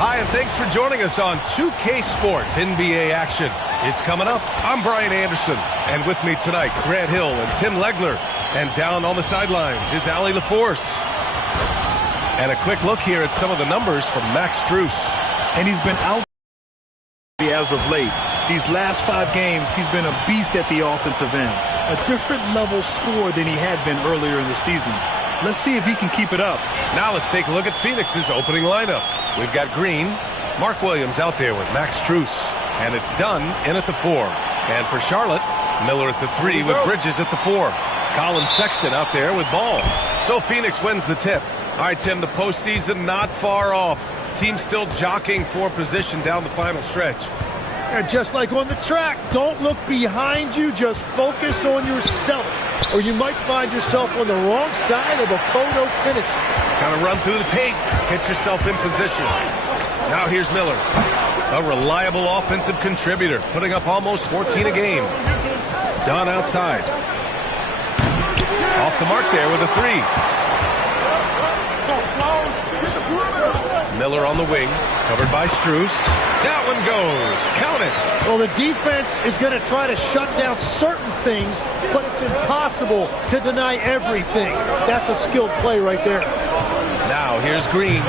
Hi, and thanks for joining us on 2K Sports NBA action. It's coming up. I'm Brian Anderson, and with me tonight, Grant Hill and Tim Legler. And down on the sidelines is Allie LaForce. And a quick look here at some of the numbers from Max Strus. And he's been out as of late. These last 5 games, he's been a beast at the offensive end. A different level scorer than he had been earlier in the season. Let's see if he can keep it up. Now let's take a look at Phoenix's opening lineup. We've got Green, Mark Williams out there with Max Strus. And it's Dunn in at the 4. And for Charlotte, Miller at the 3 with Bridges at the 4. Colin Sexton out there with Ball. So Phoenix wins the tip. All right, Tim, the postseason not far off. Team still jockeying for position down the final stretch. And just like on the track, don't look behind you, just focus on yourself. Or you might find yourself on the wrong side of a photo finish. Kind of run through the tape, get yourself in position. Now here's Miller, a reliable offensive contributor, putting up almost 14 a game. Dunn outside. Off the mark there with a 3. Miller on the wing, covered by Strus. That one goes. Count it. Well, the defense is going to try to shut down certain things, but it's impossible to deny everything. That's a skilled play right there. Now here's Green,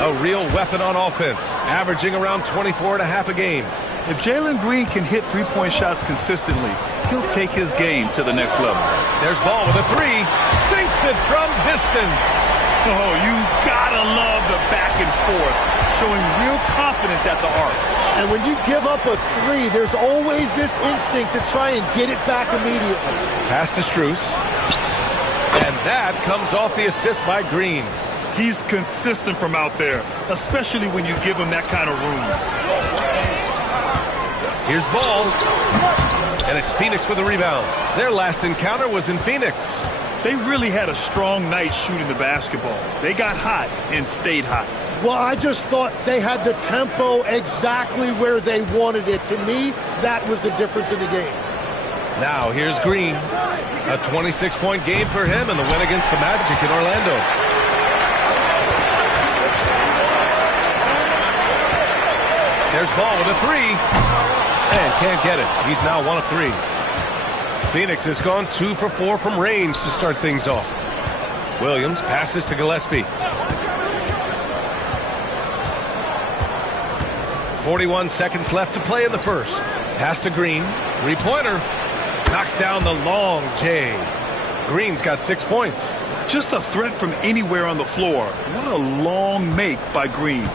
a real weapon on offense, averaging around 24.5 a game. If Jalen Green can hit three-point shots consistently, he'll take his game to the next level. There's Ball with a 3. Sinks it from distance. Oh, you gotta love the back and forth, showing real confidence at the arc. And when you give up a 3, there's always this instinct to try and get it back immediately. Pass to Strus. And that comes off the assist by Green. He's consistent from out there, especially when you give him that kind of room. Here's Ball. And it's Phoenix with a rebound. Their last encounter was in Phoenix. They really had a strong night shooting the basketball. They got hot and stayed hot. Well, I just thought they had the tempo exactly where they wanted it. To me, that was the difference in the game. Now here's Green. A 26-point game for him in the win against the Magic in Orlando. There's Ball with a 3. And can't get it. He's now 1 of 3. Phoenix has gone 2 for 4 from range to start things off. Williams passes to Gillespie. 41 seconds left to play in the first. Pass to Green. 3-pointer. Knocks down the long J. Green's got 6 points. Just a threat from anywhere on the floor. What a long make by Green.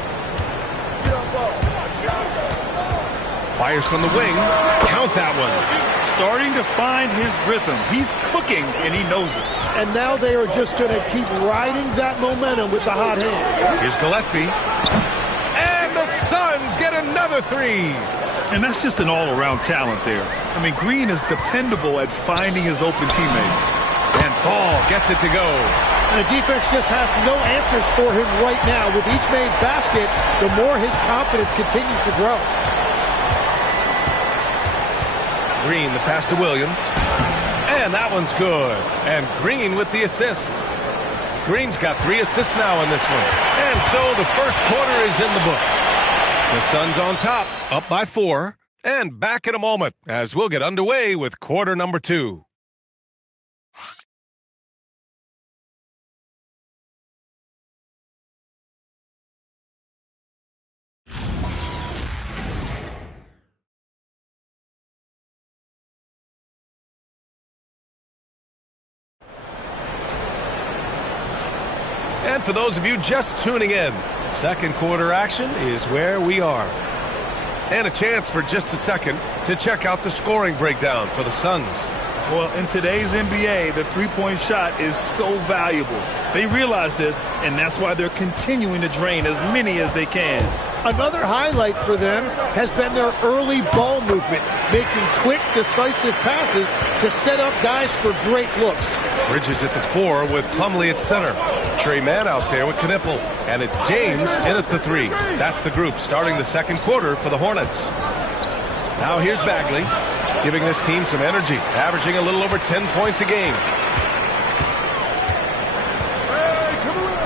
Fires from the wing. Count that one. Starting to find his rhythm. He's cooking, and he knows it. And now they are just going to keep riding that momentum with the hot hand. Here's Gillespie. And the Suns get another 3. And that's just an all-around talent there. I mean, Green is dependable at finding his open teammates. And Ball gets it to go. And the defense just has no answers for him right now. With each made basket, the more his confidence continues to grow. Green, the pass to Williams. And that one's good. And Green with the assist. Green's got 3 assists now in this one. And so the first quarter is in the books. The Suns on top, up by 4. And back in a moment as we'll get underway with quarter number 2. And for those of you just tuning in, second quarter action is where we are. And a chance for just a second to check out the scoring breakdown for the Suns. Well, in today's NBA, the three-point shot is so valuable. They realize this, and that's why they're continuing to drain as many as they can. Another highlight for them has been their early ball movement, making quick, decisive passes to set up guys for great looks. Bridges at the 4 with Plumlee at center. Trey Mann out there with Knippel. And it's James in at the 3. That's the group starting the second quarter for the Hornets. Now here's Bagley, giving this team some energy, averaging a little over 10 points a game.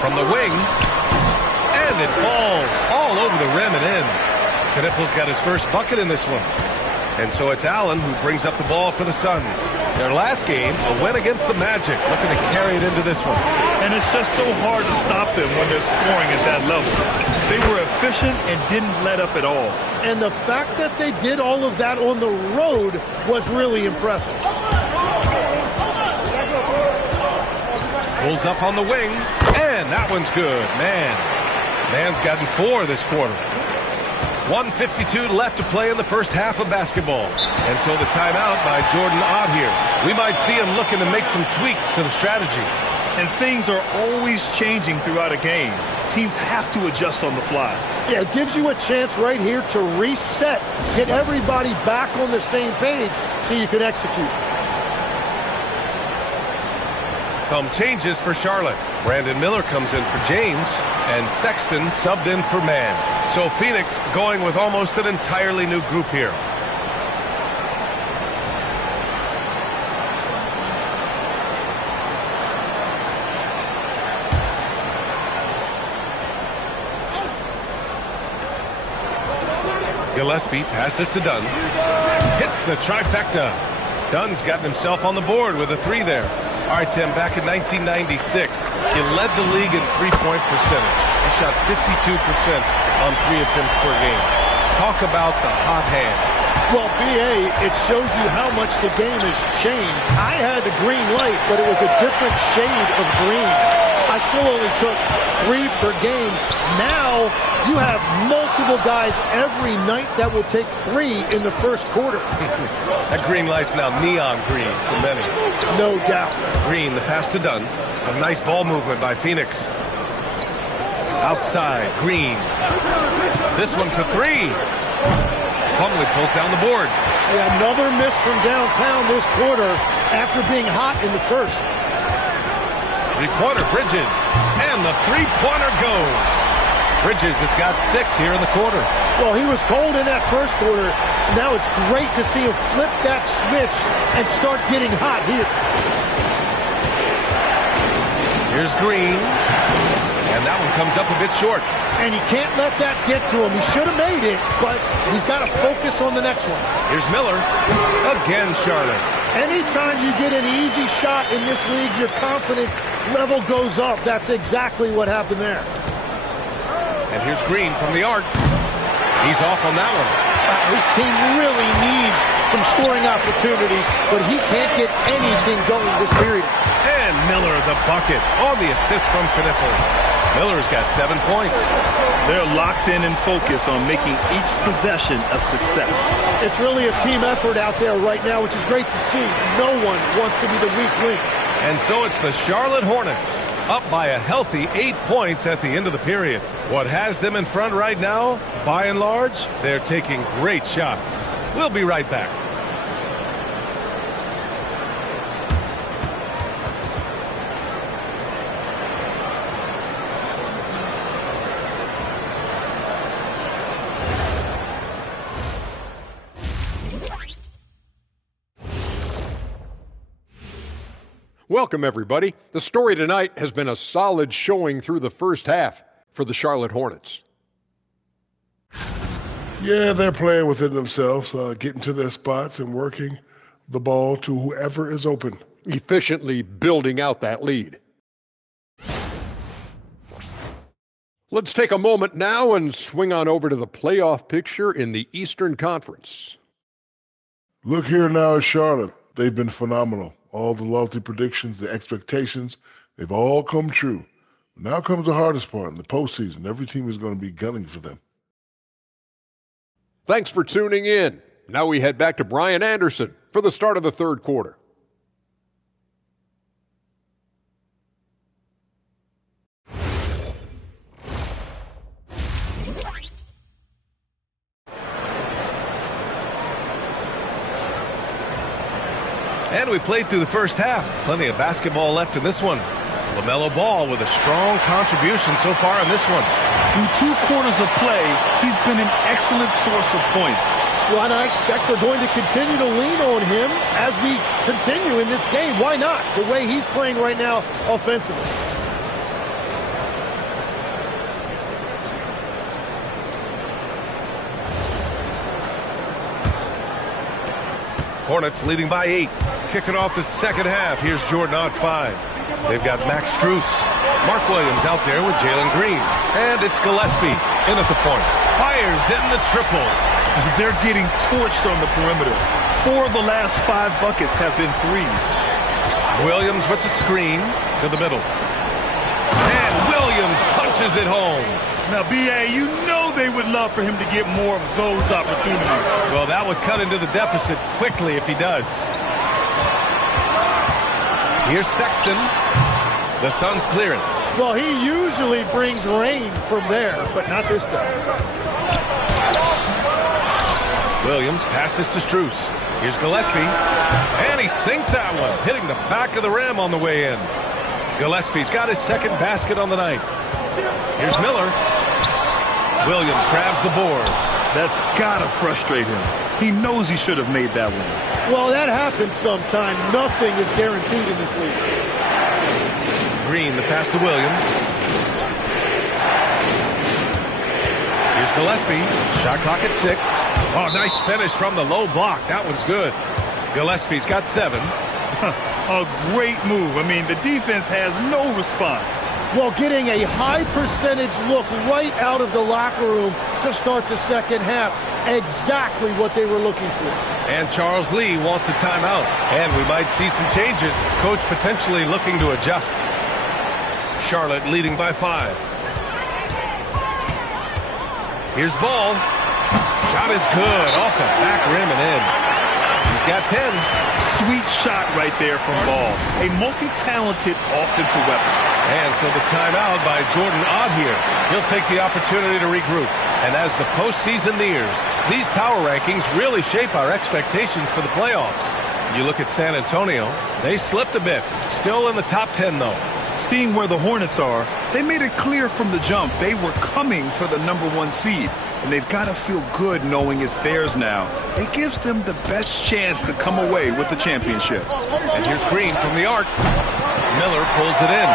From the wing, and it falls all all over the rim and in. Knipple's got his first bucket in this one. And so it's Allen who brings up the ball for the Suns. Their last game, a win against the Magic, looking to carry it into this one. And it's just so hard to stop them when they're scoring at that level. They were efficient and didn't let up at all. And the fact that they did all of that on the road was really impressive. Pulls up on the wing, and that one's good. Man's gotten 4 this quarter. 1:52 left to play in the first half of basketball. And so the timeout by Jordan Ott here. We might see him looking to make some tweaks to the strategy. And things are always changing throughout a game. Teams have to adjust on the fly. Yeah, it gives you a chance right here to reset, get everybody back on the same page so you can execute. Some changes for Charlotte. Brandon Miller comes in for James, and Sexton subbed in for Mann. So Phoenix going with almost an entirely new group here. Gillespie passes to Dunn. Hits the trifecta. Dunn's gotten himself on the board with a 3 there. All right, Tim, back in 1996, he led the league in three-point percentage. He shot 52% on 3 attempts per game. Talk about the hot hand. Well, B.A., it shows you how much the game has changed. I had the green light, but it was a different shade of green. I still only took 3 per game. Now you have multiple guys every night that will take 3 in the first quarter. That green light's now neon green for many. No doubt. Green, the pass to Dunn. Some nice ball movement by Phoenix. Outside, Green. This one for 3. Plumlee pulls down the board. Yeah, another miss from downtown this quarter after being hot in the first. Three-pointer, Bridges. And the three-pointer goes. Bridges has got 6 here in the quarter. Well, he was cold in that first quarter. Now it's great to see him flip that switch and start getting hot here. Here's Green. And that one comes up a bit short. And he can't let that get to him. He should have made it, but he's got to focus on the next one. Here's Miller. Again, Charlotte. Anytime you get an easy shot in this league, your confidence level goes up. That's exactly what happened there. And here's Green from the arc. He's off on that one. His team really needs some scoring opportunities, but he can't get anything going this period. And Miller the bucket on the assist from Knipple. Miller's got 7 points. They're locked in and focused on making each possession a success. It's really a team effort out there right now, which is great to see. No one wants to be the weak link. And so it's the Charlotte Hornets, up by a healthy 8 points at the end of the period. What has them in front right now, by and large, they're taking great shots. We'll be right back. Welcome, everybody. The story tonight has been a solid showing through the first half for the Charlotte Hornets. Yeah, they're playing within themselves, getting to their spots and working the ball to whoever is open. Efficiently building out that lead. Let's take a moment now and swing on over to the playoff picture in the Eastern Conference. Look here now at Charlotte. They've been phenomenal. All the lofty predictions, the expectations, they've all come true. Now comes the hardest part in the postseason. Every team is going to be gunning for them. Thanks for tuning in. Now we head back to Brian Anderson for the start of the third quarter. And we played through the first half. Plenty of basketball left in this one. LaMelo Ball with a strong contribution so far in this one. Through 2 quarters of play, he's been an excellent source of points. Well, and I expect we're going to continue to lean on him as we continue in this game. Why not? The way he's playing right now offensively. Hornets leading by 8. Kicking off the second half. Here's Jordan Ott's 5. They've got Max Strus. Mark Williams out there with Jalen Green. And it's Gillespie in at the point. Fires in the triple. They're getting torched on the perimeter. 4 of the last 5 buckets have been threes. Williams with the screen to the middle. And Williams punches it home. Now, B.A., you know they would love for him to get more of those opportunities. Well, that would cut into the deficit quickly if he does. Here's Sexton. The Suns clear it. Well, he usually brings rain from there, but not this time. Williams passes to Strus. Here's Gillespie. And he sinks that one, hitting the back of the rim on the way in. Gillespie's got his second basket on the night. Here's Miller. Williams grabs the board. That's got to frustrate him. He knows he should have made that one. Well, that happens sometime. Nothing is guaranteed in this league. Green, the pass to Williams. Here's Gillespie. Shot clock at 6. Oh, nice finish from the low block. That one's good. Gillespie's got 7. A great move. I mean, the defense has no response. Well, getting a high percentage look right out of the locker room to start the second half. Exactly what they were looking for. And Charles Lee wants a timeout. And we might see some changes. Coach potentially looking to adjust. Charlotte leading by 5. Here's Ball. Shot is good. Off the back rim and in. He's got 10. Sweet shot right there from Ball. A multi-talented offensive weapon. And so the timeout by Jordan Ott here. He'll take the opportunity to regroup. And as the postseason nears, these power rankings really shape our expectations for the playoffs. You look at San Antonio, they slipped a bit. Still in the top 10, though. Seeing where the Hornets are, they made it clear from the jump they were coming for the #1 seed. And they've got to feel good knowing it's theirs now. It gives them the best chance to come away with the championship. And here's Green from the arc. Miller pulls it in.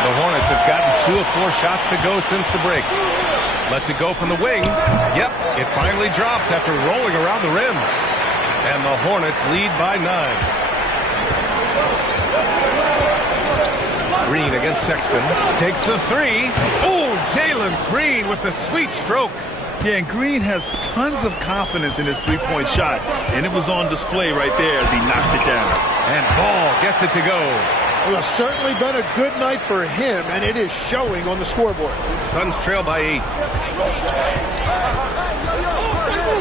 The Hornets have gotten 2 of 4 shots to go since the break. Lets it go from the wing. Yep, it finally drops after rolling around the rim. And the Hornets lead by 9. Green against Sexton. Takes the 3. Oh, Jalen Green with the sweet stroke. Yeah, and Green has tons of confidence in his three-point shot. And it was on display right there as he knocked it down. And Ball gets it to go. Well, it's certainly been a good night for him, and it is showing on the scoreboard. Suns trail by 8.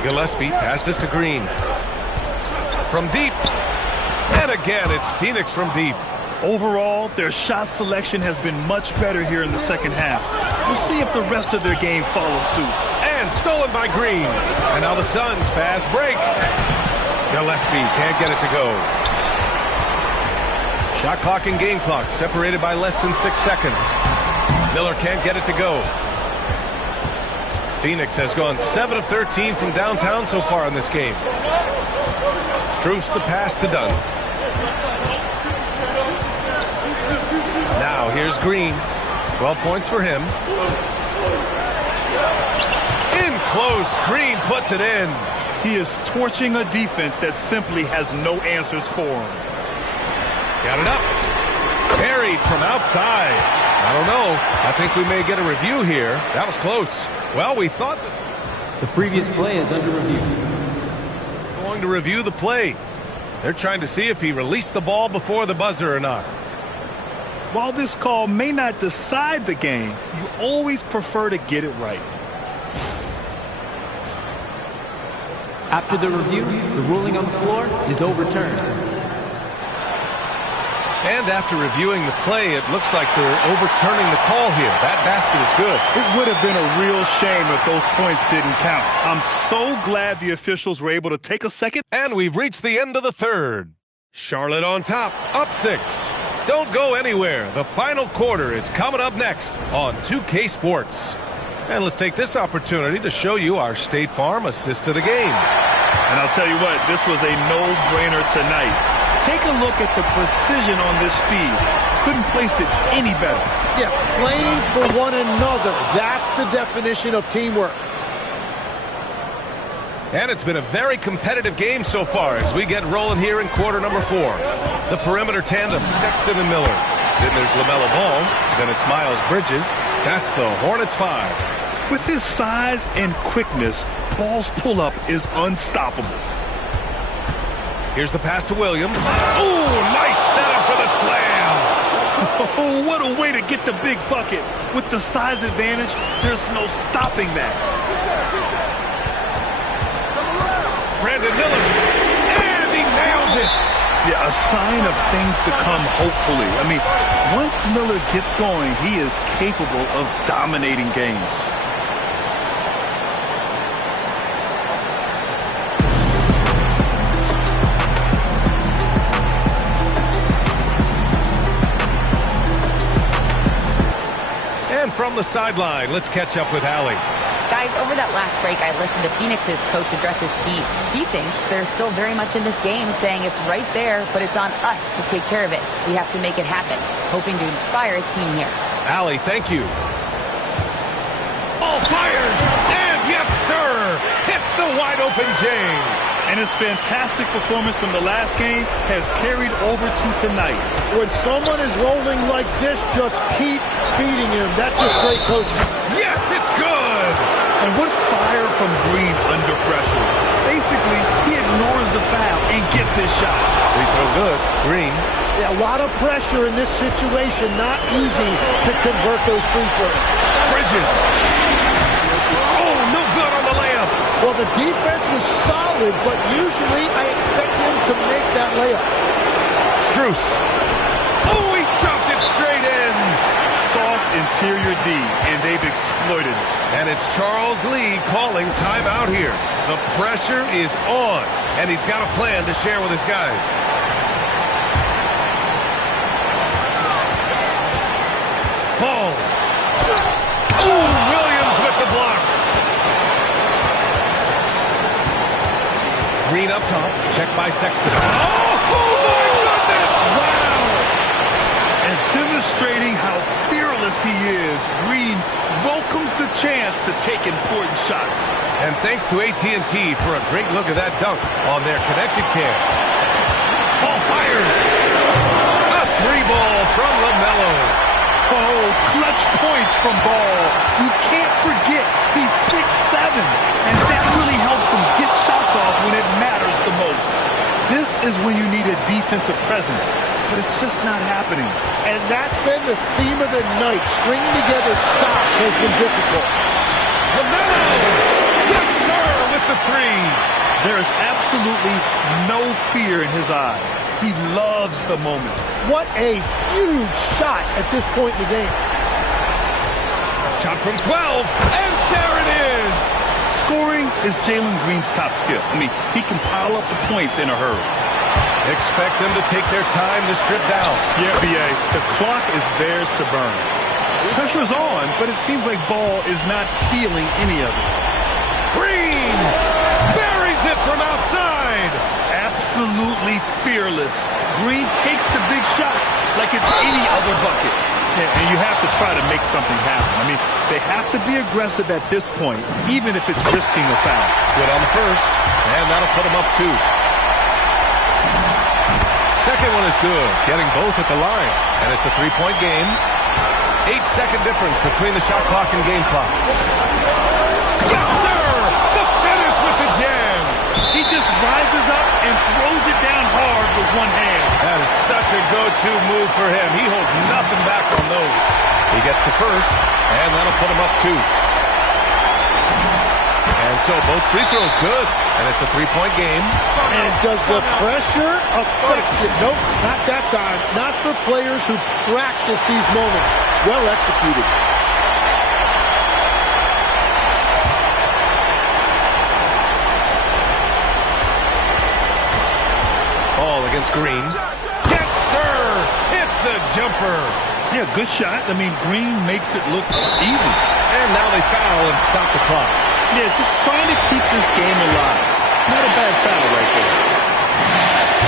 Gillespie passes to Green. From deep. And again, it's Phoenix from deep. Overall, their shot selection has been much better here in the second half. We'll see if the rest of their game follows suit. And stolen by Green. And now the Suns fast break. Gillespie can't get it to go. Shot clock and game clock separated by less than 6 seconds. Miller can't get it to go. Phoenix has gone 7 of 13 from downtown so far in this game. Strus the pass to Dunn. Now here's Green. 12 points for him. In close. Green puts it in. He is torching a defense that simply has no answers for him. Got it up. Carried from outside. I don't know. I think we may get a review here. That was close. Well, we thought the previous play is under review. Going to review the play. They're trying to see if he released the ball before the buzzer or not. While this call may not decide the game, you always prefer to get it right. After the review, the ruling on the floor is overturned. And after reviewing the play, it looks like they're overturning the call here. That basket is good. It would have been a real shame if those points didn't count. I'm so glad the officials were able to take a second. And we've reached the end of the third. Charlotte on top, up 6. Don't go anywhere. The final quarter is coming up next on 2K Sports. And let's take this opportunity to show you our State Farm assist to the game. And I'll tell you what, this was a no-brainer tonight. Take a look at the precision on this feed. Couldn't place it any better. Yeah, playing for one another. That's the definition of teamwork. And it's been a very competitive game so far as we get rolling here in quarter number 4. The perimeter tandem, Sexton and Miller. Then there's LaMelo Ball. Then it's Miles Bridges. That's the Hornets 5. With his size and quickness, Ball's pull-up is unstoppable. Here's the pass to Williams. Oh, nice setup for the slam. Oh, what a way to get the big bucket. With the size advantage, there's no stopping that. Brandon Miller, and he nails it. Yeah, a sign of things to come, hopefully. I mean, once Miller gets going, he is capable of dominating games. And from the sideline, let's catch up with Allie. Guys, over that last break, I listened to Phoenix's coach address his team. He thinks they're still very much in this game, saying it's right there, but it's on us to take care of it. We have to make it happen, hoping to inspire his team here. Allie, thank you. Ball fires, and yes, sir, hits the wide-open James. And his fantastic performance from the last game has carried over to tonight. When someone is rolling like this, just keep feeding him. That's just great coaching. Yes, it's good. And what fire from Green under pressure. Basically, he ignores the foul and gets his shot. Free throw good. Green. Yeah, a lot of pressure in this situation. Not easy to convert those free throws. Bridges. Oh, no good on the layup. Well, the defense was solid, but usually I expect him to make that layup. Strus. Oh, he dropped it straight in. Soft interior D, and they've exploited it. And it's Charles Lee calling timeout here. The pressure is on, and he's got a plan to share with his guys. Ball. Ooh, Williams with the block. Green up top, checked by Sexton. Oh, my goodness! Wow! And demonstrating how fearless he is, Green welcomes the chance to take important shots. And thanks to AT&T for a great look at that dunk on their connected cam. Ball fires! A 3-ball from LaMelo. Oh, clutch points from Ball. You can't forget he's 6'7", and that really helps him get shots off when it matters the most. This is when you need a defensive presence, but it's just not happening. And that's been the theme of the night. Stringing together stops has been difficult. LaMelo! Yes, sir, with the 3. There is absolutely no fear in his eyes. He loves the moment. What a huge shot at this point in the game. Shot from 12, and there it is! Scoring is Jalen Green's top skill. I mean, he can pile up the points in a hurry. Expect them to take their time to strip down. Yeah, B.A., the clock is theirs to burn. Pressure's on, but it seems like Ball is not feeling any of it. Green buries it from outside. Absolutely fearless. Green takes the big shot like it's any other bucket. And you have to try to make something happen. I mean, they have to be aggressive at this point, even if it's risking a foul. Good on the first, and that'll put them up 2. Second one is good, getting both at the line. And it's a 3-point game. 8-second difference between the shot clock and game clock. Yes, sir! The finish with the jam. He just rises up and throws it down hard with one hand. That is such a go-to move for him. He holds nothing back on those. He gets the first, and that'll put him up 2. And so both free throws good, and it's a 3-point game. And does the pressure affect it? Nope, not that time. Not for players who practice these moments. Well executed. Ball against Green. Yes, sir! Hits the jumper. Yeah, good shot. I mean, Green makes it look easy. And now they foul and stop the clock. Yeah, just trying to keep this game alive. Not a bad foul right there.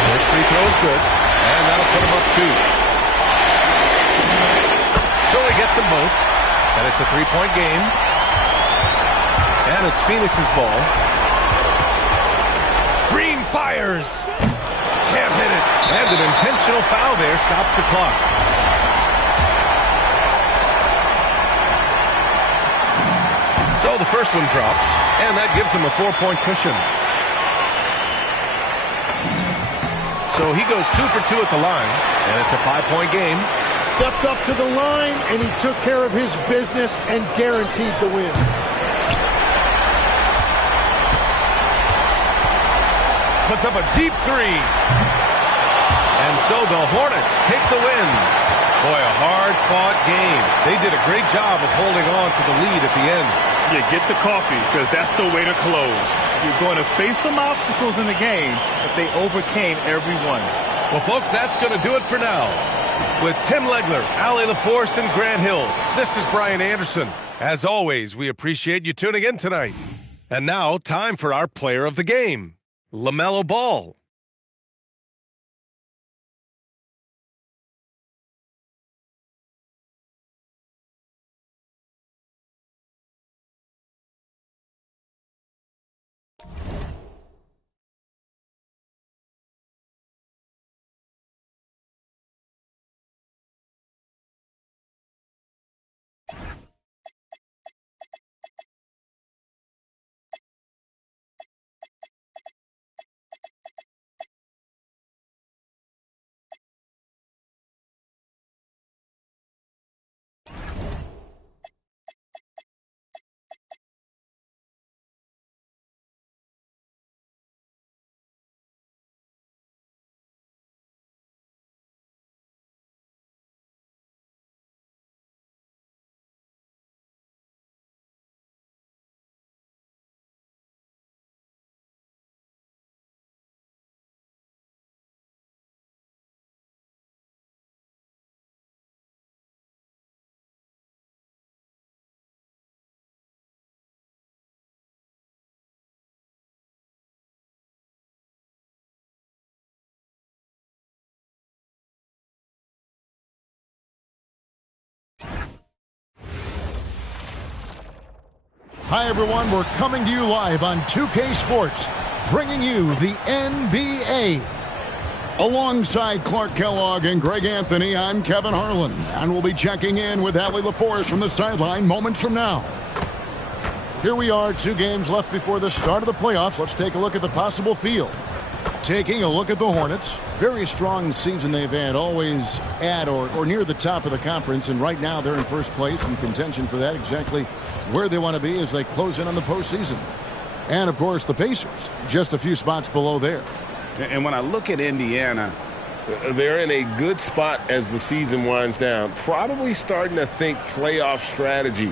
First free throw is good, and that'll put him up 2. So he gets them both, and it's a 3-point game. And it's Phoenix's ball. Fires. Can't hit it. And an intentional foul there stops the clock. So the first one drops, and that gives him a 4-point cushion. So he goes 2 for 2 at the line, and it's a 5-point game. Stepped up to the line, and he took care of his business and guaranteed the win. Puts up a deep three. And so the Hornets take the win. Boy, a hard-fought game. They did a great job of holding on to the lead at the end. Yeah, get the coffee, because that's the way to close. You're going to face some obstacles in the game, but they overcame every one. Well, folks, that's going to do it for now. With Tim Legler, Allie LaForce, and Grant Hill, this is Brian Anderson. As always, we appreciate you tuning in tonight. And now, time for our player of the game, LaMelo Ball. Hi, everyone. We're coming to you live on 2K Sports, bringing you the NBA. Alongside Clark Kellogg and Greg Anthony, I'm Kevin Harlan, and we'll be checking in with Allie LaForce from the sideline moments from now. Here we are, 2 games left before the start of the playoffs. Let's take a look at the possible field. Taking a look at the Hornets. Very strong season they've had, always at or near the top of the conference, and right now they're in first place in contention for that, exactly where they want to be as they close in on the postseason. And, of course, the Pacers, just a few spots below there. And when I look at Indiana, they're in a good spot as the season winds down. Probably starting to think playoff strategy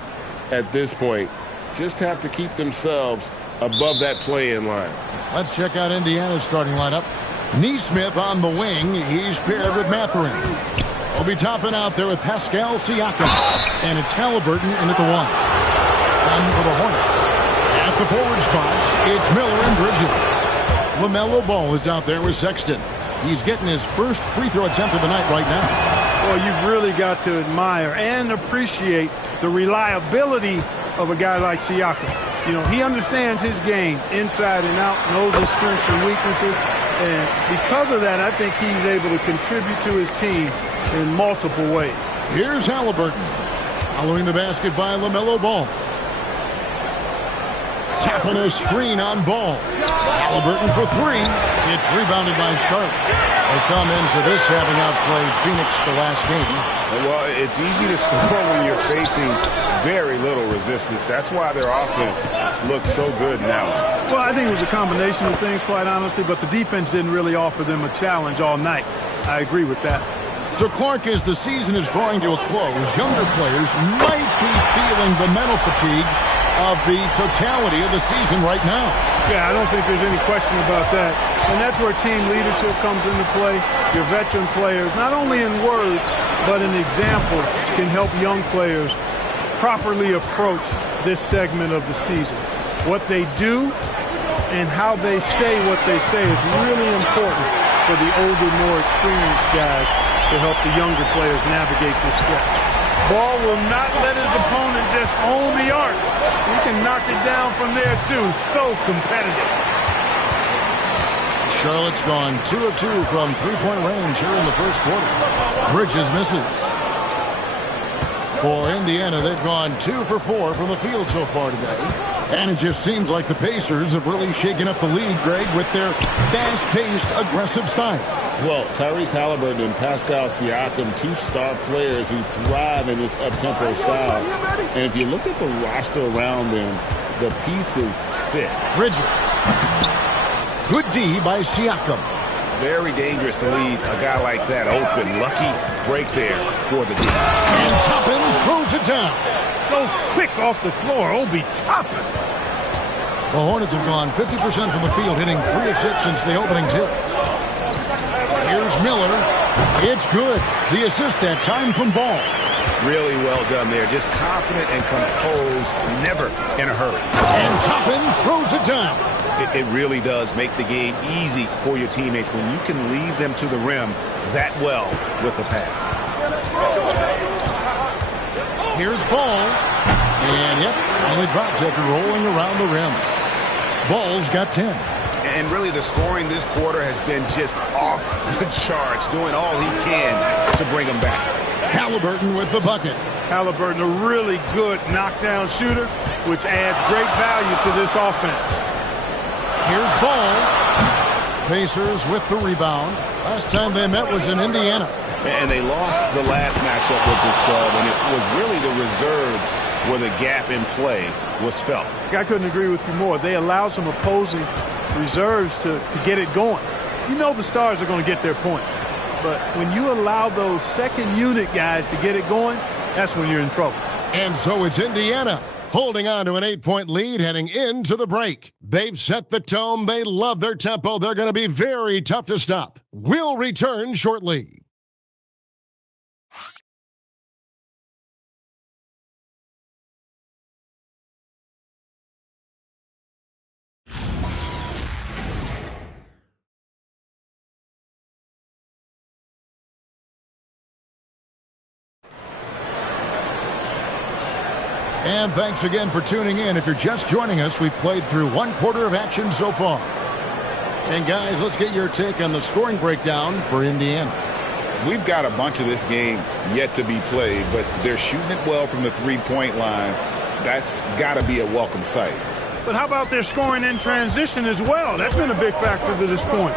at this point. Just have to keep themselves above that play-in line. Let's check out Indiana's starting lineup. Neesmith on the wing. He's paired with Mathurin. We'll be topping out there with Pascal Siakam. And it's Halliburton in at the 1. And for the Hornets, at the forward spots, it's Miller and Bridges. LaMelo Ball is out there with Sexton. He's getting his first free throw attempt of the night right now. Well, you've really got to admire and appreciate the reliability of a guy like Siakam. You know, he understands his game inside and out, knows his strengths and weaknesses, and because of that, I think he's able to contribute to his team in multiple ways. Here's Halliburton. Following the basket by LaMelo Ball. Tapping a screen on Ball. Halliburton for 3. It's rebounded by Charlotte. They come into this having outplayed Phoenix the last game. Well, it's easy to score when you're facing very little resistance. That's why their offense looks so good now. Well, I think it was a combination of things, quite honestly, but the defense didn't really offer them a challenge all night. I agree with that. So, Clark, as the season is drawing to a close, younger players might be feeling the mental fatigue of the totality of the season right now. Yeah, I don't think there's any question about that. And that's where team leadership comes into play. Your veteran players, not only in words, but in example, can help young players properly approach this segment of the season. What they do and how they say what they say is really important for the older, more experienced guys to help the younger players navigate this stretch. Ball will not let his opponent just own the arc. He can knock it down from there, too. So competitive. Charlotte's gone 2 of 2 from three-point range here in the first quarter. Bridges misses. For Indiana, they've gone 2 for 4 from the field so far today. And it just seems like the Pacers have really shaken up the league, Greg, with their fast-paced, aggressive style. Well, Tyrese Halliburton and Pascal Siakam, 2 star players who thrive in this up-tempo style. And if you look at the roster around them, the pieces fit. Bridges. Good D by Siakam. Very dangerous to leave a guy like that open. Lucky break there for the D. And Toppin throws it down. So quick off the floor, Obi Toppin. The Hornets have gone 50% from the field, hitting 3 of 6 since the opening tip. Here's Miller. It's good. The assist that time from Ball. Really well done there. Just confident and composed, never in a hurry. And Toppin throws it down. It really does make the game easy for your teammates when you can lead them to the rim that well with a pass. Here's Ball. And, yep, only drops after rolling around the rim. Ball's got 10. And really the scoring this quarter has been just off the charts, doing all he can to bring them back. Halliburton with the bucket. Halliburton, a really good knockdown shooter, which adds great value to this offense. Here's Ball. Pacers with the rebound. Last time they met was in Indiana. And they lost the last matchup with this club, and it was really the reserves where the gap in play was felt. I couldn't agree with you more. They allow some opposing reserves to get it going. You know the stars are going to get their point. But when you allow those second unit guys to get it going, that's when you're in trouble. And so it's Indiana holding on to an 8-point lead heading into the break. They've set the tone. They love their tempo. They're going to be very tough to stop. We'll return shortly. And thanks again for tuning in. If you're just joining us, we've played through 1 quarter of action so far. And guys, let's get your take on the scoring breakdown for Indiana. We've got a bunch of this game yet to be played, but they're shooting it well from the three-point line. That's got to be a welcome sight. But how about their scoring in transition as well? That's been a big factor to this point.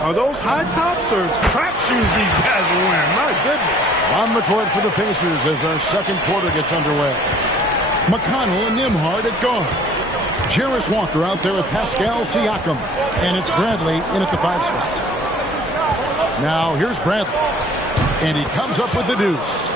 Are those high tops or trap shoes these guys are wearing? My goodness. On the court for the Pacers as our second quarter gets underway. McConnell and Nembhard at guard. Jarris Walker out there with Pascal Siakam. And it's Bradley in at the 5 spot. Now here's Bradley. And he comes up with the deuce.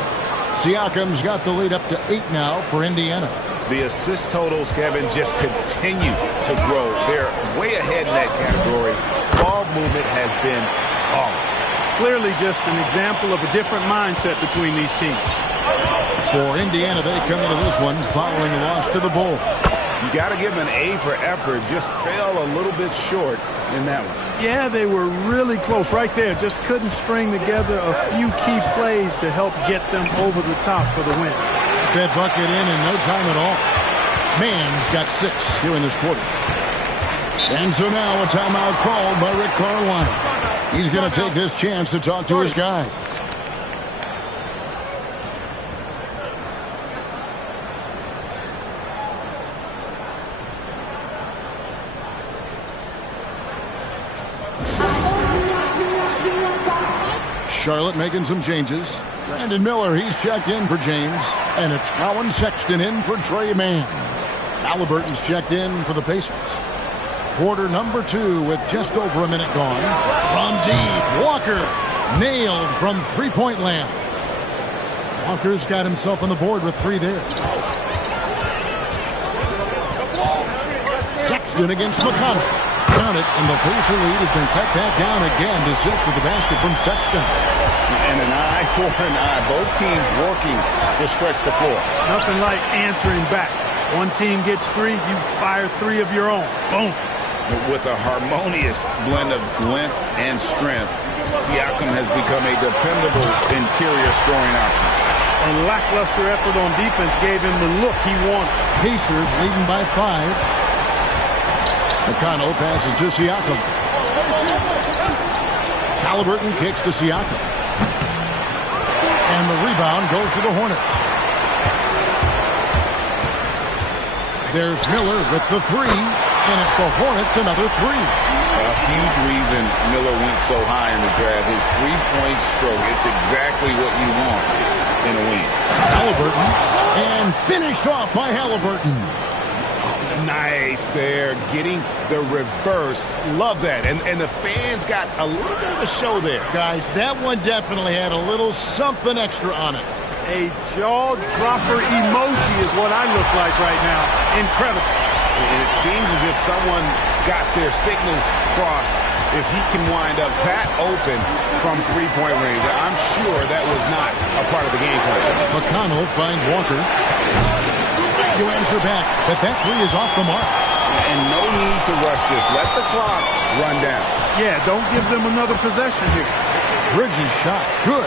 Siakam's got the lead up to 8 now for Indiana. The assist totals, Kevin, just continue to grow. They're way ahead in that category. Ball movement has been flawless. Clearly just an example of a different mindset between these teams. For Indiana, they come into this one following a loss to the Bulls. You got to give them an A for effort. Just fell a little bit short in that one. Yeah, they were really close right there. Just couldn't string together a few key plays to help get them over the top for the win. That bucket in no time at all. Mann's got 6 here in this quarter. And so now a timeout called by Rick Carolina. He's going to take this chance to talk to his guy. Charlotte making some changes. Brandon Miller, he's checked in for James. And it's Colin Sexton in for Trey Mann. Halliburton's checked in for the Pacers. Quarter number 2 with just over a minute gone. From deep, Walker nailed from three-point land. Walker's got himself on the board with 3 there. Sexton against McConnell. Count it, and the Pacer lead has been cut back down again to 6 with the basket from Sexton. And an eye for an eye. Both teams working to stretch the floor. Nothing like answering back. One team gets 3, you fire 3 of your own. Boom. With a harmonious blend of length and strength, Siakam has become a dependable interior scoring option. A lackluster effort on defense gave him the look he wanted. Pacers leading by 5. McConnell passes to Siakam. Halliburton kicks to Siakam. And the rebound goes to the Hornets. There's Miller with the three, and it's the Hornets another three. A huge reason Miller went so high in the draft. His three-point stroke, it's exactly what you want in a win. Halliburton, and finished off by Halliburton. Nice there, getting the reverse. Love that. And the fans got a little bit of a show there. Guys, that one definitely had a little something extra on it. A jaw-dropper emoji is what I look like right now. Incredible. And it seems as if someone got their signals crossed. If he can wind up that open from three-point range, I'm sure that was not a part of the game plan. McConnell finds Walker. Trying to answer back, but that three is off the mark. And no need to rush this. Let the clock run down. Yeah, don't give them another possession here. Bridges shot. Good.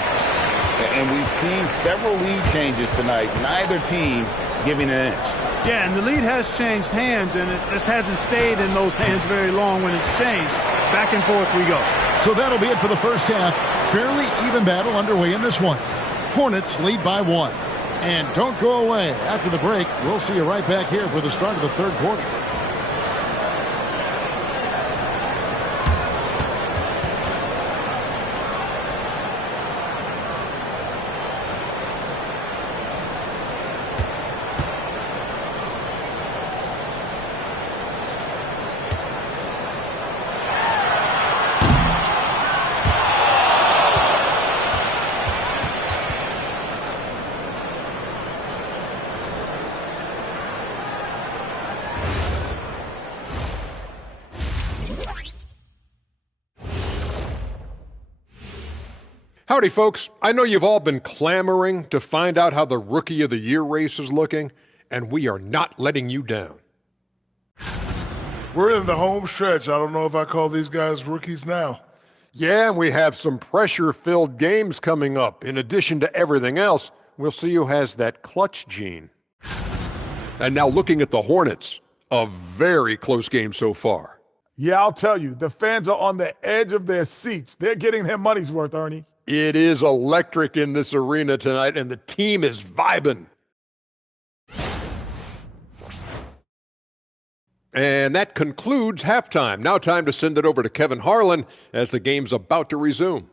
And we've seen several lead changes tonight. Neither team giving an inch. Yeah, and the lead has changed hands, and it just hasn't stayed in those hands very long when it's changed. Back and forth we go. So that'll be it for the first half. Fairly even battle underway in this one. Hornets lead by 1. And don't go away. After the break, we'll see you right back here for the start of the third quarter. Howdy, folks. I know you've all been clamoring to find out how the Rookie of the Year race is looking, and we are not letting you down. We're in the home stretch. I don't know if I call these guys rookies now. Yeah, and we have some pressure-filled games coming up. In addition to everything else, we'll see who has that clutch gene. And now looking at the Hornets, a very close game so far. Yeah, I'll tell you, the fans are on the edge of their seats. They're getting their money's worth, Ernie. It is electric in this arena tonight, and the team is vibing. And that concludes halftime. Now time to send it over to Kevin Harlan as the game's about to resume.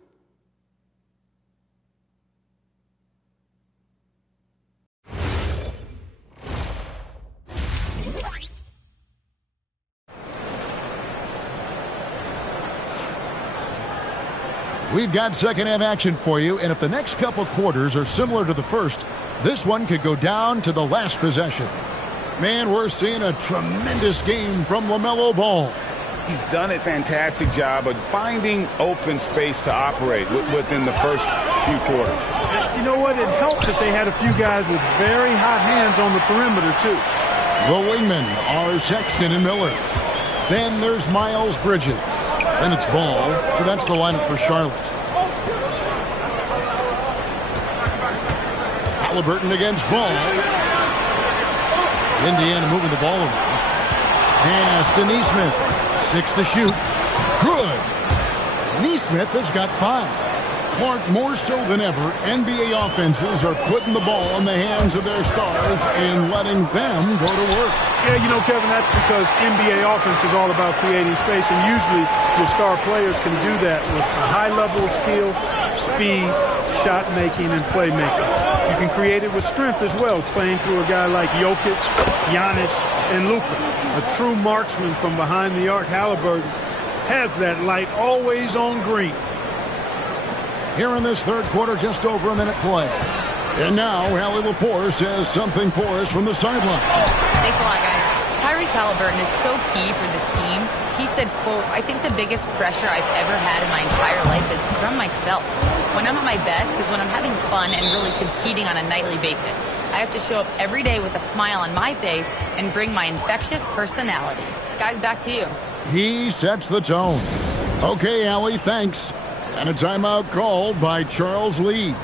We've got second half action for you, and if the next couple quarters are similar to the first, this one could go down to the last possession. Man, we're seeing a tremendous game from LaMelo Ball. He's done a fantastic job of finding open space to operate within the first few quarters. You know what? It helped that they had a few guys with very hot hands on the perimeter, too. The wingmen are Sexton and Miller. Then there's Miles Bridges. Then it's Ball, so that's the lineup for Charlotte. Halliburton against Ball. Indiana moving the ball around. Pass to Nesmith. 6 to shoot. Good. Nesmith has got 5. Clark, more so than ever, NBA offenses are putting the ball in the hands of their stars and letting them go to work. Yeah, you know, Kevin, that's because NBA offense is all about creating space, and usually your star players can do that with a high level of skill, speed, shot making, and playmaking. You can create it with strength as well, playing through a guy like Jokic, Giannis, and Luka. A true marksman from behind the arc, Halliburton, has that light always on green. Here in this third quarter, just over a minute play. And now, Hallie LaForce says something for us from the sideline. Thanks a lot, guys. Tyrese Halliburton is so key for this team. He said, quote, "I think the biggest pressure I've ever had in my entire life is from myself. When I'm at my best is when I'm having fun and really competing on a nightly basis. I have to show up every day with a smile on my face and bring my infectious personality." Guys, back to you. He sets the tone. Okay, Allie, thanks. And a timeout called by Charles Lee.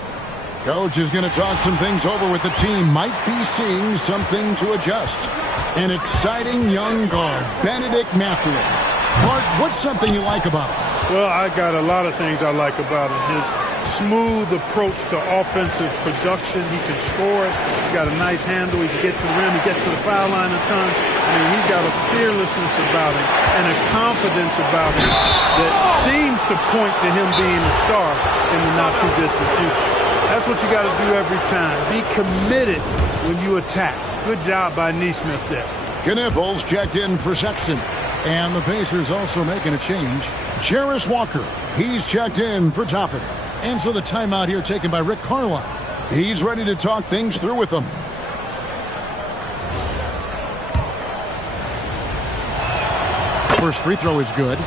Coach is going to talk some things over with the team. Might be seeing something to adjust. An exciting young guard, Benedict Mathurin. Clark, what's something you like about him? Well, I got a lot of things I like about him. His smooth approach to offensive production. He can score it. He's got a nice handle. He can get to the rim. He gets to the foul line a ton. I mean, he's got a fearlessness about him and a confidence about him that seems to point to him being a star in the not-too-distant future. That's what you got to do every time. Be committed when you attack. Good job by Nesmith there. Knipples checked in for Sexton. And the Pacers also making a change. Jarris Walker, he's checked in for Toppin. And so the timeout here taken by Rick Carlisle. He's ready to talk things through with them. First free throw is good.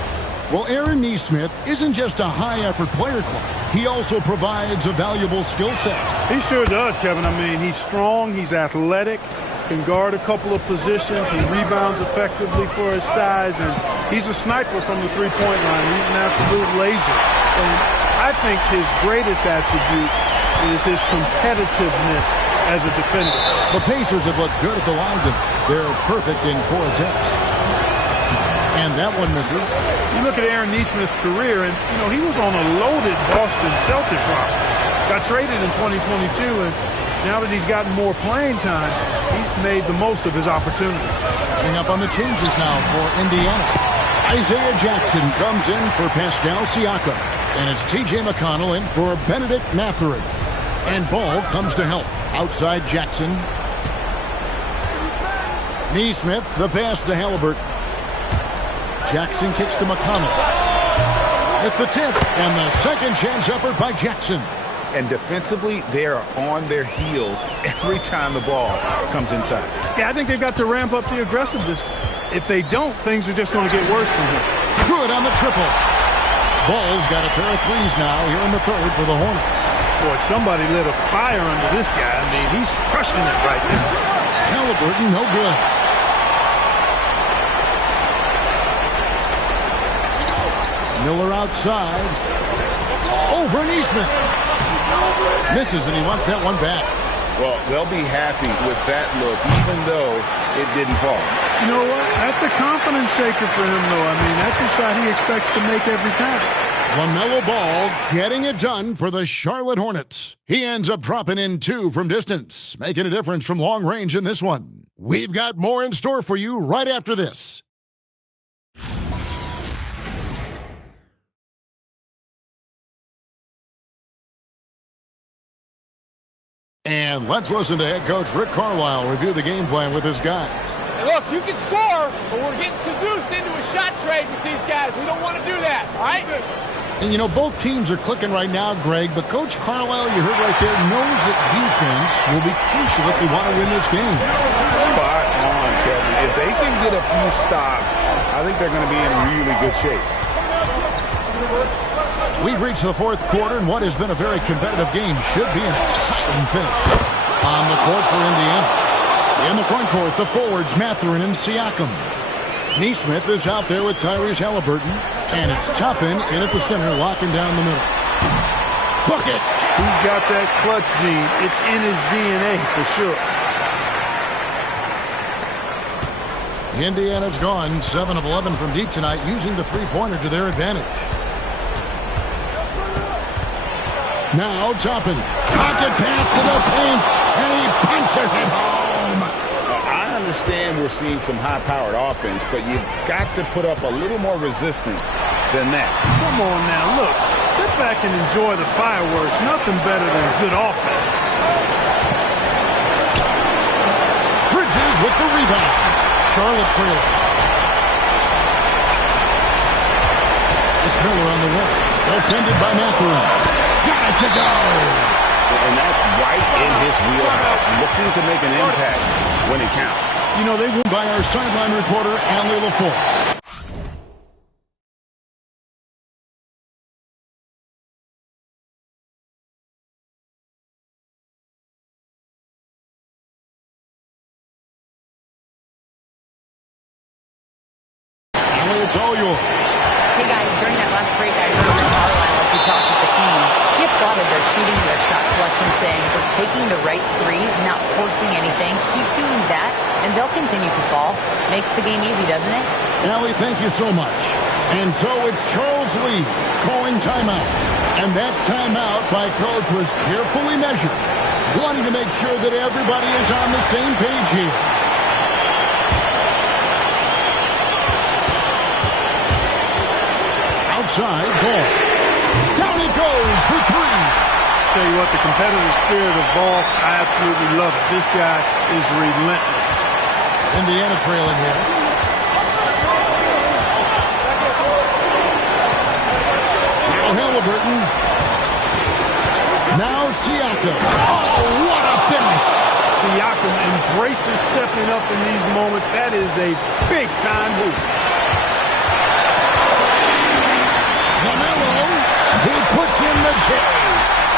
Well, Aaron Nesmith isn't just a high-effort player, Clark. He also provides a valuable skill set. He sure does, Kevin. I mean, he's strong, he's athletic, can guard a couple of positions, he rebounds effectively for his size, and he's a sniper from the three-point line. He's an absolute laser. And I think his greatest attribute is his competitiveness as a defender. The Pacers have looked good at the line tonight. They're perfect in 4 attempts. And that one misses. You look at Aaron Nesmith's career, and, you know, he was on a loaded Boston Celtics roster. Got traded in 2022, and now that he's gotten more playing time, he's made the most of his opportunity. Catching up on the changes now for Indiana. Isaiah Jackson comes in for Pascal Siakam. And it's T.J. McConnell in for Benedict Mathurin. And Ball comes to help. Outside Jackson. Nesmith, the pass to Halliburton. Jackson kicks to McConnell. At the tip, and the second chance effort by Jackson. And defensively, they are on their heels every time the ball comes inside. Yeah, I think they've got to ramp up the aggressiveness. If they don't, things are just going to get worse from here. Good on the triple. Ball's got a pair of threes now here in the third for the Hornets. Boy, somebody lit a fire under this guy. I mean, he's crushing it right now. Halliburton, no good. Miller outside. Over Nesmith. Misses, and he wants that one back. Well, they'll be happy with that look, even though it didn't fall. You know what? That's a confidence shaker for him, though. I mean, that's a shot he expects to make every time. LaMelo Ball getting it done for the Charlotte Hornets. He ends up dropping in 2 from distance, making a difference from long range in this one. We've got more in store for you right after this. And let's listen to head coach Rick Carlisle review the game plan with his guys. And look, you can score, but we're getting seduced into a shot trade with these guys. We don't want to do that, all right? And, you know, both teams are clicking right now, Greg, but Coach Carlisle, you heard right there, knows that defense will be crucial if they want to win this game. Spot on, Kevin. If they can get a few stops, I think they're going to be in really good shape. We've reached the fourth quarter, and what has been a very competitive game should be an exciting finish. On the court for Indiana. In the front court, the forwards, Mathurin and Siakam. Nesmith is out there with Tyrese Halliburton, and it's Toppin in at the center, locking down the middle. Bucket! He's got that clutch gene. It's in his DNA for sure. Indiana's gone 7 of 11 from deep tonight, using the three-pointer to their advantage. Now Toppin. Pocket pass to the paint, and he punches it home. I understand we're seeing some high-powered offense, but you've got to put up a little more resistance than that. Come on now, look. Sit back and enjoy the fireworks. Nothing better than good offense. Bridges with the rebound. Charlotte trailing. It's Miller on the wing. Defended by Mathurin. Got it to go. And that's right in his wheelhouse, looking to make an impact when it counts. You know, they won by our sideline reporter, Allie LaForce. Allie, it's all yours. Hey, guys, during that last break, I heard Rick Carlisle as he talked with the team. He applauded their shooting and their shot selection, saying, we're taking the right threes, not forcing anything. Keep doing that, and they'll continue to fall. Makes the game easy, doesn't it? Allie, thank you so much. And so it's Charles Lee calling timeout. And that timeout by Coach was carefully measured, wanting to make sure that everybody is on the same page here. Outside ball. Down it goes for three. Tell you what, the competitive spirit of ball, I absolutely love it. This guy is relentless. Indiana trailing here. Now Halliburton. Now Siakam. Oh, what a finish. Siakam embraces stepping up in these moments. That is a big-time move. LaMelo, he puts in the J.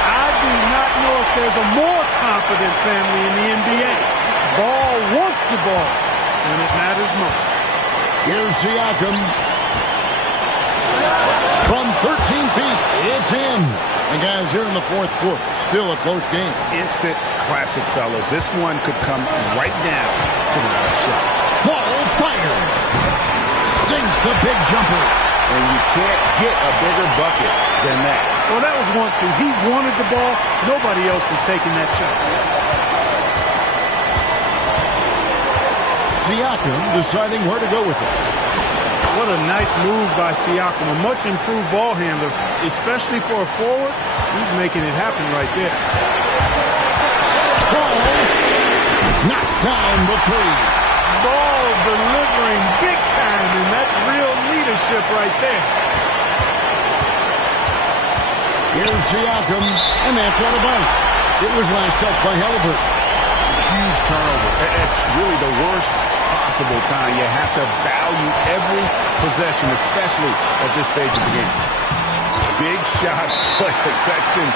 I do not know if there's a more confident family in the NBA. Ball wants the ball, and it matters most. Here's Siakam. From 13 feet, it's in. And guys, here in the fourth quarter, still a close game. Instant classic, fellas. This one could come right down to the last shot. Ball fired. Sinks the big jumper. And you can't get a bigger bucket than that. Well, that was 1-2. He wanted the ball. Nobody else was taking that shot. Siakam deciding where to go with it. What a nice move by Siakam. A much improved ball handler, especially for a forward. He's making it happen right there. Ball knocks down the three. Ball delivering big time, and that's real leadership right there. Here's Siakam, and that's on a bite. It was last touched by Halliburton. Huge turnover. At really the worst possible time. You have to value every possession, especially at this stage of the game. Big shot player. Sexton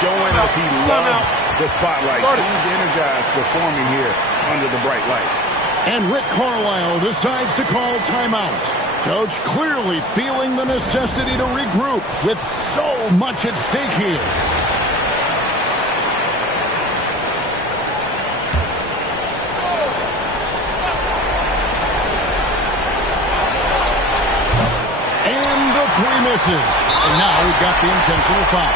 showing us he loves the spotlight. Seems energized performing here under the bright lights. And Rick Carlisle decides to call timeout. Coach clearly feeling the necessity to regroup with so much at stake here. And the three misses. And now we've got the intentional foul.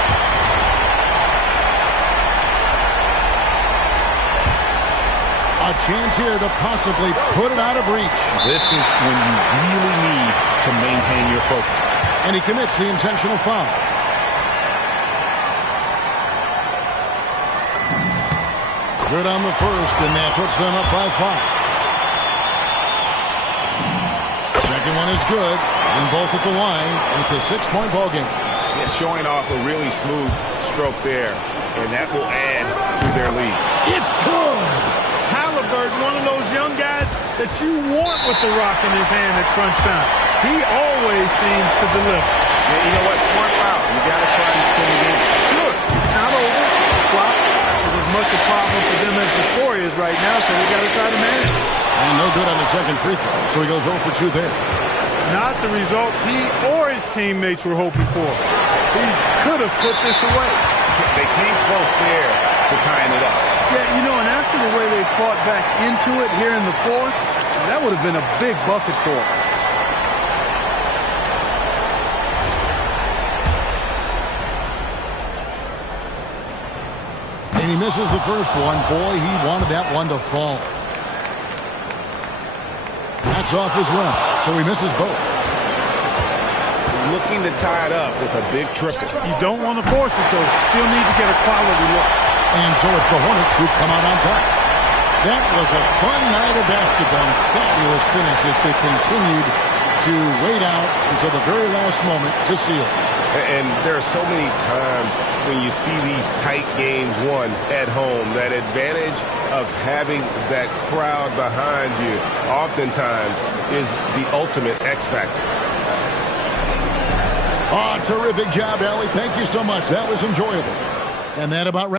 A chance here to possibly put it out of reach. This is when you really need to maintain your focus. And he commits the intentional foul. Good on the first, and that puts them up by 5. Second one is good, and both at the line. It's a 6-point ball game. It's showing off a really smooth stroke there, and that will add to their lead. It's good. Halliburton, one of those young guys that you want with the rock in his hand at crunch time. He always seems to deliver. Yeah, you know what? Smart foul. You got to try and extend the game. Sure, it's not over. Clock is as much a problem for them as the score is right now, so we got to try to manage it. And no good on the second free throw, so he goes 0 for 2 there. Not the results he or his teammates were hoping for. He could have put this away. They came close there to tying it up. Yeah, you know, and after the way they fought back into it here in the fourth, that would have been a big bucket for him. And he misses the first one. Boy, he wanted that one to fall. That's off as well, so he misses both. Looking to tie it up with a big triple. You don't want to force it, though. Still need to get a quality look. And so it's the Hornets who come out on top. That was a fun night of basketball. Fabulous finish as they continued to wait out until the very last moment to seal. And there are so many times when you see these tight games won at home, that advantage of having that crowd behind you oftentimes is the ultimate X factor. Oh, terrific job, Allie. Thank you so much. That was enjoyable. And that about wraps